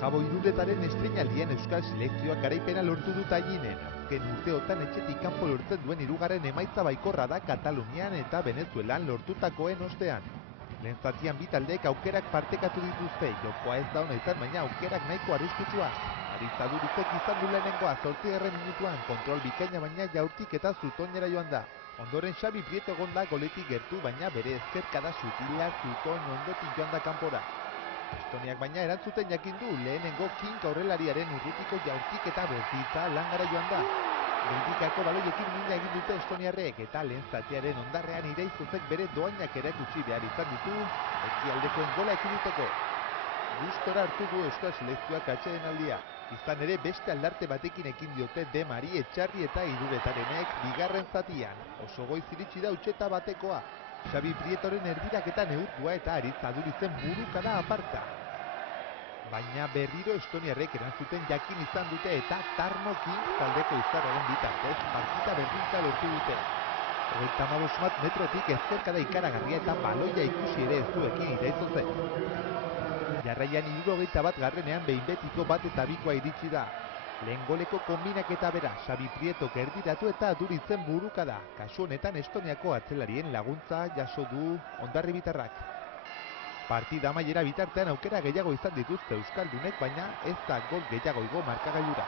Jabo Iruretaren estreinaldian Euskal Selekzioak garaipena lortu du Tallinen. Azken urteotan etxetik kanpo lortzen duen hirugarren emaitza baikorra da Katalunian eta Venezuelan lortutakoen ostean. Lehen zatian bi taldeek aukerak partekatu dituzte, jokoa ez da ona izan, baina aukerak nahiko arriskutsua. Aritz Adurizek izan du lehenengoa 8. minutuan, kontrol bikaina baina jaurtik eta zutoinera joan da. Ondoren Xabi Prieto egon da goletik gertu, baina bere ezkerkada sutila zutoin ondotik joan da kanpora. Estoniak baina erantzuten jakin du, lehenengo kink aurrelariaren urrutiko jaurtik eta bortitza langara joan da. Belgikako baloiekin mina egin dute estoniarrek eta lehen zatearen ondarrean Iraizozek bere doainak erakutsi behar izan ditu ekialdekoen gola ekiditeko. Gustora hartu du Euskal Selekzioak atsedenaldia. Izan ere beste aldarte batekin ekin diote Demari, Etxarri eta Iruretarenek bigarren zatian. Oso goiz iritsi da utxeta batekoa. Xabi Prietoren erdiraketa neurtua eta Aritz Adurizen burukada aparka. Baina berriro estoniarrek erantzuten jakin izan dute eta Tarnokin taldeko izarraren bitartez partida berdintza lortu dute. 35 metrotik ezkerkada ikaragarria eta baloia ikusi ere ez duekin Iraizozek. Jarraian 71 behin betiko bat eta bikoa iritsi da. Lehen goleko konbinaketa bera, Xabi Prietok erdiratu eta Adurizen burukada. Kasu honetan Estoniako atzelarien laguntza jaso du Hondarribitarrak. Partida amaiera bitartean aukera gehiago izan dituzte Euskaldunek, baina ez da gol gehiago igo markagailura.